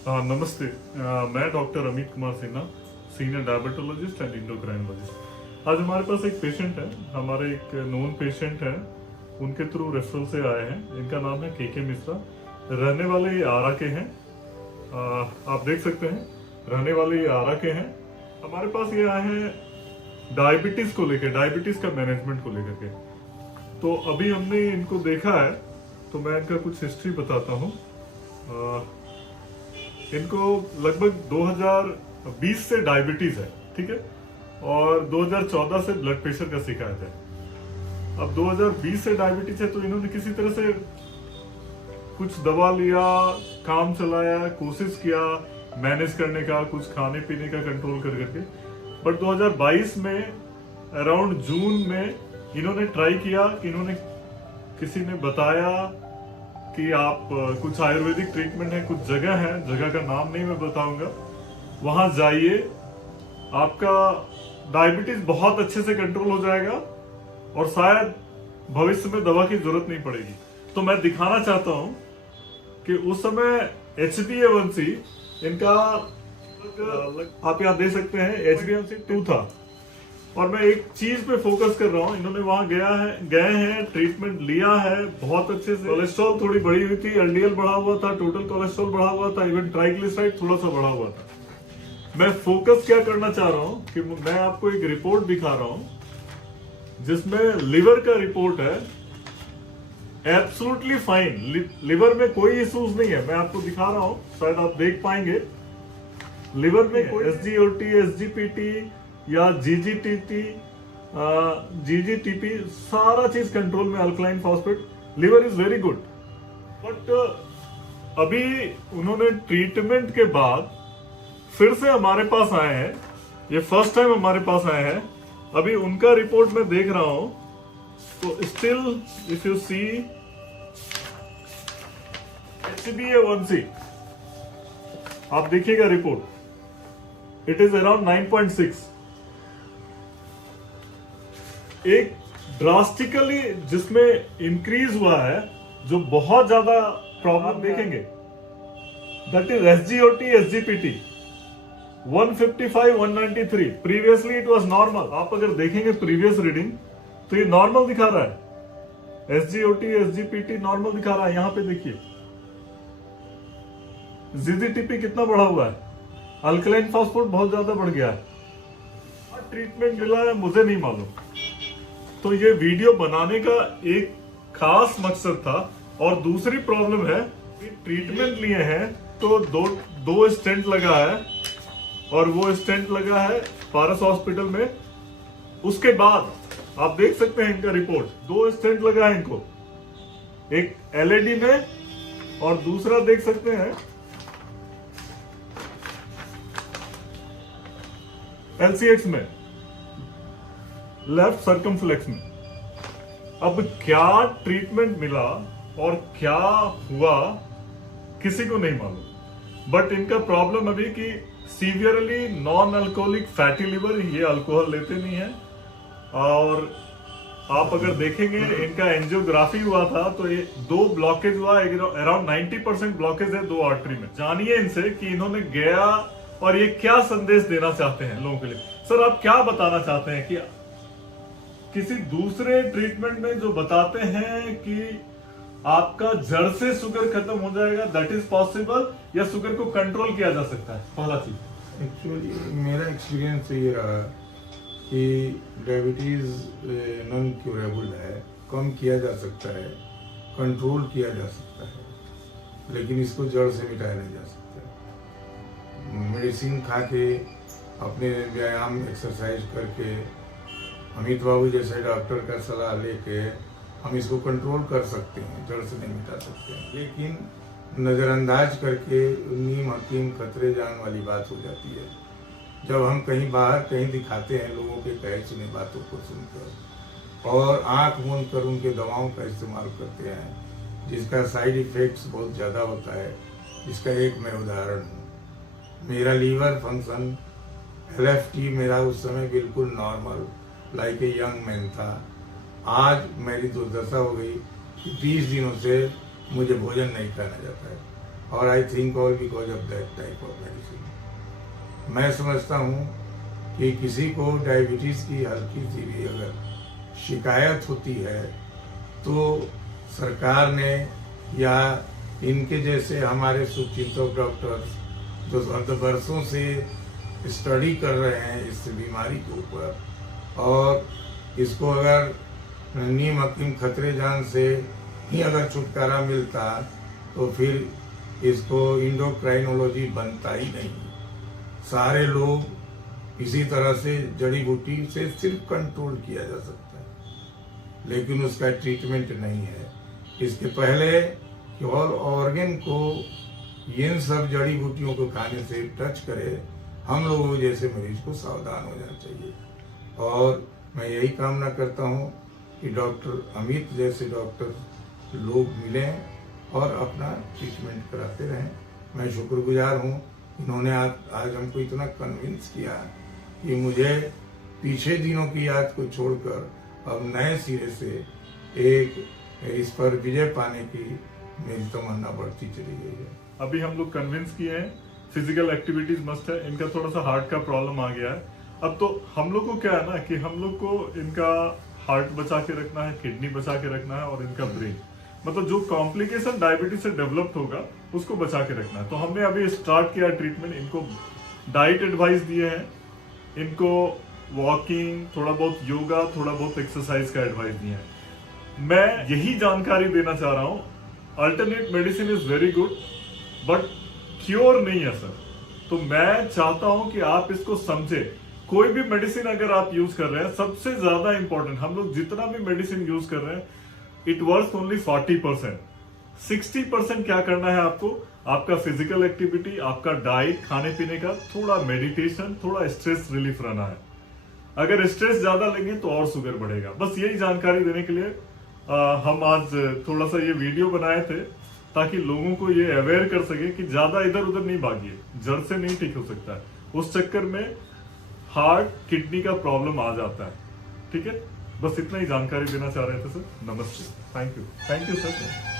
नमस्ते। मैं doctor Amit Kumar Sinha, senior diabetologist and इंडोक्राइनोलॉजिस्ट। आज हमारे पास एक पेशेंट है, हमारे एक नोन पेशेंट है, उनके थ्रू रेफरल से आए हैं। इनका नाम है के मिश्रा, रहने वाले ये आरा के हैं। आप देख सकते हैं, रहने वाले ये आरा के हैं। हमारे पास ये आए हैं डायबिटीज को लेकर, डायबिटीज का मैनेजमेंट को लेकर के। तो अभी हमने इनको देखा है, तो मैं इनका कुछ हिस्ट्री बताता हूँ। इनको लगभग 2020 से डायबिटीज है, ठीक है, और 2014 से ब्लड प्रेशर का शिकायत है। अब 2020 से डायबिटीज है, तो इन्होंने किसी तरह से कुछ दवा लिया, काम चलाया, कोशिश किया मैनेज करने का, कुछ खाने पीने का कंट्रोल कर करके। बट 2022 में अराउंड जून में इन्होंने ट्राई किया कि इन्होंने किसी ने बताया कि आप कुछ आयुर्वेदिक ट्रीटमेंट है, कुछ जगह है, जगह का नाम नहीं मैं बताऊंगा, वहां जाइए, आपका डायबिटीज बहुत अच्छे से कंट्रोल हो जाएगा और शायद भविष्य में दवा की जरूरत नहीं पड़ेगी। तो मैं दिखाना चाहता हूं कि उस समय HbA1c इनका आप यहां देख सकते हैं HbA1c 2 था। और मैं एक चीज पे फोकस कर रहा हूँ, इन्होंने वहां गए हैं, ट्रीटमेंट लिया है बहुत अच्छे से। कोलेस्ट्रॉल थोड़ी बढ़ी हुई थी, LDL बढ़ा हुआ था, टोटल कोलेस्ट्रॉल बढ़ा हुआ था, इवन ट्राइग्लिसराइड थोड़ा सा बढ़ा हुआ था। मैं फोकस क्या करना चाह रहा हूँ कि मैं आपको एक रिपोर्ट दिखा रहा हूँ जिसमें लिवर का रिपोर्ट है, एब्सोल्युटली फाइन, लिवर में कोई इश्यूज नहीं है। मैं आपको दिखा रहा हूँ, शायद आप देख पाएंगे। लिवर में कोई SGOT, SGPT या GGTP सारा चीज कंट्रोल में, alkaline phosphate, liver is very good. But अभी उन्होंने ट्रीटमेंट के बाद फिर से हमारे पास आए हैं, ये फर्स्ट टाइम हमारे पास आए हैं। अभी उनका रिपोर्ट मैं देख रहा हूं, तो still if you see HbA1c, आप देखिएगा रिपोर्ट, इट इज अराउंड 9.6। एक ड्रास्टिकली जिसमें इंक्रीज हुआ है, जो बहुत ज्यादा प्रॉब्लम देखेंगे, that is SGOT, SGPT 155, 193। Previously it was normal. आप अगर देखेंगे प्रीवियस रीडिंग, तो ये नॉर्मल दिखा रहा है। SGOT, SGPT नॉर्मल दिखा रहा है। यहां पे देखिए GGTP कितना बढ़ा हुआ है, अल्कलाइन फॉस्फेट बहुत ज्यादा बढ़ गया है। ट्रीटमेंट मिला है मुझे नहीं मालूम। तो ये वीडियो बनाने का एक खास मकसद था। और दूसरी प्रॉब्लम है, ट्रीटमेंट लिए हैं तो दो स्टेंट लगा है, और वो स्टेंट लगा है पारस हॉस्पिटल में। उसके बाद आप देख सकते हैं इनका रिपोर्ट, 2 स्टेंट लगा है इनको, एक LED में और दूसरा देख सकते हैं LCX में, लेफ्ट सर्कमफ्लेक्स में। अब क्या ट्रीटमेंट मिला और क्या हुआ किसी को नहीं मालूम। बट इनका प्रॉब्लम अभी कि severely non alcoholic fatty liver, ये अल्कोहल लेते नहीं है। और आप अगर देखेंगे इनका एंजियोग्राफी हुआ था, तो ये 2 ब्लॉकेज हुआ, अराउंड 90% ब्लॉकेज है 2 आर्टरी में। जानिए इनसे कि इन्होंने गया और ये क्या संदेश देना चाहते हैं लोगों के लिए। सर, आप क्या बताना चाहते हैं कि किसी दूसरे ट्रीटमेंट में जो बताते हैं कि आपका जड़ से शुगर खत्म हो जाएगा, दैट इज पॉसिबल, या शुगर को कंट्रोल किया जा सकता है? पहला चीज, एक्चुअली मेरा एक्सपीरियंस ये रहा कि डायबिटीज नॉन क्यूरेबल है, कम किया जा सकता है, कंट्रोल किया जा सकता है, लेकिन इसको जड़ से मिटाया नहीं जा सकता। मेडिसिन खा के, अपने व्यायाम एक्सरसाइज करके, अमित बाबू जैसे डॉक्टर का सलाह लेके हम इसको कंट्रोल कर सकते हैं, जड़ से नहीं मिटा सकते हैं। लेकिन नज़रअंदाज करके नीम हकीम खतरे जान वाली बात हो जाती है। जब हम कहीं बाहर कहीं दिखाते हैं लोगों के कहे सुने बातों को सुनकर और आंख मूंद कर उनके दवाओं का इस्तेमाल करते हैं, जिसका साइड इफेक्ट्स बहुत ज़्यादा होता है। इसका एक मैं उदाहरण हूँ। मेरा लीवर फंक्शन LFT मेरा उस समय बिल्कुल normal, like a young man था। आज मेरी दुर्दशा हो गई कि 20 दिनों से मुझे भोजन नहीं करना जाता है। और I think all because of that type of medicine. मैं समझता हूँ कि किसी को डायबिटीज़ की हल्की सी भी अगर शिकायत होती है तो सरकार ने या इनके जैसे हमारे सुचिंतक डॉक्टर्स जो वर्षों से स्टडी कर रहे हैं इस बीमारी के ऊपर, और इसको अगर नीम हकीम खतरे जान से ही अगर छुटकारा मिलता तो फिर इसको इंडोक्राइनोलॉजी बनता ही नहीं। सारे लोग इसी तरह से जड़ी बूटी से सिर्फ कंट्रोल किया जा सकता है, लेकिन उसका ट्रीटमेंट नहीं है। इसके पहले कि और ऑर्गन को इन सब जड़ी बूटियों को खाने से टच करे, हम लोगों जैसे मरीज को सावधान हो जाना चाहिए। और मैं यही कामना करता हूँ कि डॉक्टर अमित जैसे डॉक्टर लोग मिलें और अपना ट्रीटमेंट कराते रहें। मैं शुक्रगुजार हूँ, इन्होंने आज हमको इतना कन्विंस किया कि मुझे पीछे दिनों की याद को छोड़कर अब नए सिरे से एक इस पर विजय पाने की मेरी तमन्ना बढ़ती चली गई है। अभी हम लोग कन्विंस किए हैं फिजिकल एक्टिविटीज मस्ट है। इनका थोड़ा सा हार्ट का प्रॉब्लम आ गया है। अब तो हम लोग को क्या है ना कि हम लोग को इनका हार्ट बचा के रखना है, किडनी बचा के रखना है और इनका ब्रेन, मतलब जो कॉम्प्लिकेशन डायबिटीज से डेवलप होगा उसको बचा के रखना है। तो हमने अभी स्टार्ट किया ट्रीटमेंट। इनको डाइट एडवाइस दिए हैं, इनको वॉकिंग, थोड़ा बहुत योगा, थोड़ा बहुत एक्सरसाइज का एडवाइस दिया है। मैं यही जानकारी देना चाह रहा हूँ, alternate medicine is very good but cure नहीं है सर। तो मैं चाहता हूं कि आप इसको समझे। कोई भी मेडिसिन अगर आप यूज कर रहे हैं, सबसे ज्यादा इंपॉर्टेंट, हम लोग जितना भी मेडिसिन यूज कर रहे हैं इट वर्क्स ओनली 40%। 60% क्या करना है आपको, आपका फिजिकल एक्टिविटी, आपका डाइट, खाने पीने का, थोड़ा मेडिटेशन, थोड़ा स्ट्रेस रिलीफ रहना है। अगर स्ट्रेस ज्यादा लेंगे तो और शुगर बढ़ेगा। बस यही जानकारी देने के लिए हम आज थोड़ा सा ये वीडियो बनाए थे ताकि लोगों को ये अवेयर कर सके कि ज्यादा इधर उधर नहीं भागिए, जड़ से नहीं ठीक हो सकता है। उस चक्कर में हार्ट, किडनी का प्रॉब्लम आ जाता है। ठीक है, बस इतना ही जानकारी देना चाह रहे थे सर। नमस्ते, थैंक यू सर।